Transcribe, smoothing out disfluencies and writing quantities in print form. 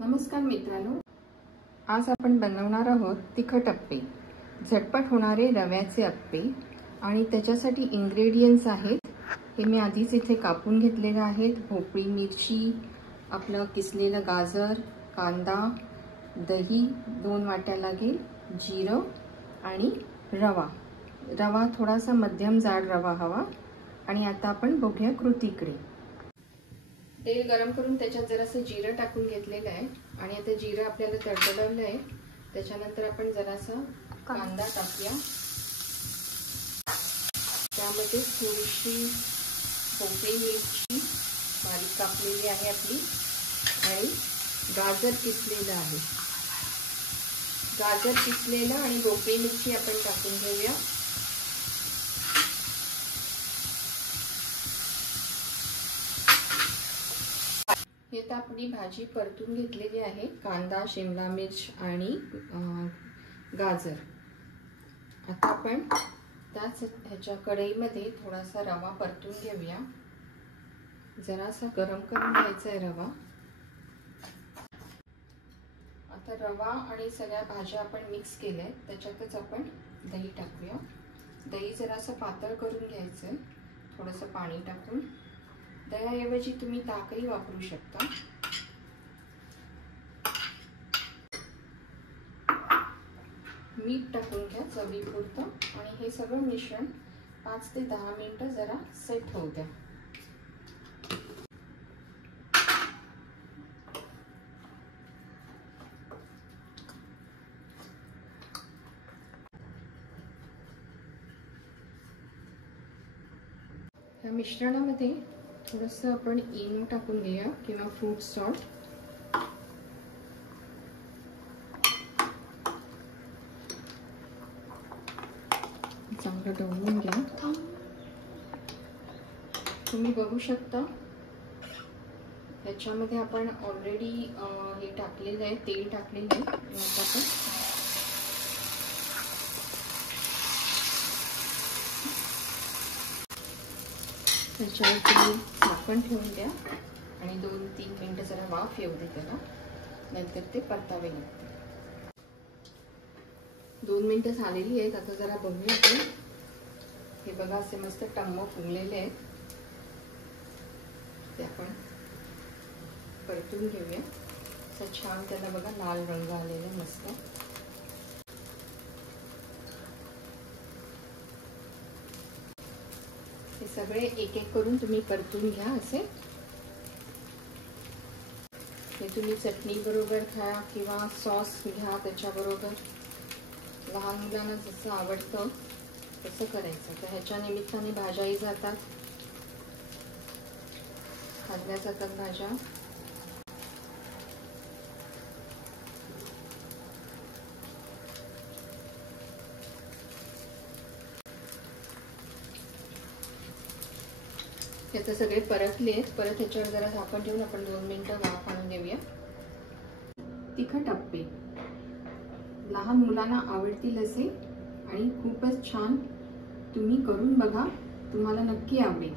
नमस्कार मित्रांनो, आज आपण बनवणार आहोत तिखट अप्पे, झटपट होणारे रव्याचे अप्पे। आणि त्याच्यासाठी इंग्रेडियंट्स आहेत हे मी आधीच इथे कापून घेतलेले आहेत। भोपळी मिरची, आपलं किसलेलं गाजर, कांदा, दही 2 वाट्या लागेल, जिरं आणि रवा थोडासा मध्यम जाड रवा हवा। आणि आता आपण बघूया कृतीकडे। तेल गरम करून त्याच्यात जरासं जिरं टाकून घेतलेलं आहे आणि आता जिरं आपल्याला तडतडवलं आहे। त्याच्यानंतर आपण जरासा कांदा टाकूया, त्यामध्ये थोडीशी भोपळी मिरची बारीक कापलेली आहे आपली आणि गाजर किसलेलं आहे। गाजर किसलेलं आणि भोपळी मिरची आपण टाकून घेऊया। हे तर आपली भाजी परतून घेतलेली आहे, कांदा, शिमला मिर्च आणि गाजर। आता आपण त्याच ह्याच्या कढईमध्ये थोडासा रवा परतून घेऊया, जरासा गरम करून घ्यायचा आहे रवा। आता रवा आणि सगळ्या भाज्या आपण मिक्स केल्या आहेत, त्याच्यातच आपण दही टाकूया। दही जरासं पातळ करून घ्यायचं, थोडंसं पाणी टाकून। दह्याऐवजी तुम्ही ताकही वापरू शकता। मीठ टाकून घ्या चवीपुरतं आणि हे सगळं मिश्रण 5 ते 10 मिनिटं जरा सेट होऊ द्या। या मिश्रणामध्ये थोडंसं आपण इनो टाकून घेऊया किंवा फ्रूट सॉल्ट। चांगलं ढवळून घ्या। तुम्ही बघू शकता ह्याच्यामध्ये आपण ऑलरेडी हे टाकलेलं आहे, तेल टाकलेलं आहे। आता आपण त्याच्यावर तुम्ही झाकण ठेवून द्या आणि 2-3 मिनिटं जरा वाफ येऊ दे त्याला, नंतर ते परतावे लागते। 2 मिनिटं झालेली आहेत, आता जरा बघूया आपण। हे बघा असे मस्त टम्म फुगलेले आहेत, ते आपण परतून घेऊया। असं छान त्याला बघा लाल रंग आलेला आहे मस्त। हे सगळे एक एक करून तुम्ही परतून घ्या असे। हे तुम्ही चटणी बरोबर खा किंवा सॉस घ्या त्याच्याबरोबर, लहान मुलांना जसं आवडतं तसं करायचं। तर ह्याच्या निमित्ताने भाज्याही जातात, खाल्ल्या जातात भाज्या। आता सगळे परतले आहेत, परत ह्याच्यावर जरा झाकण ठेवून आपण 2 मिनिटं वाफ आणून देऊया। तिखट अप्पे लहान मुलांना आवडतील असे आणि खूपच छान, तुम्ही करून बघा, तुम्हाला नक्की आवडेल।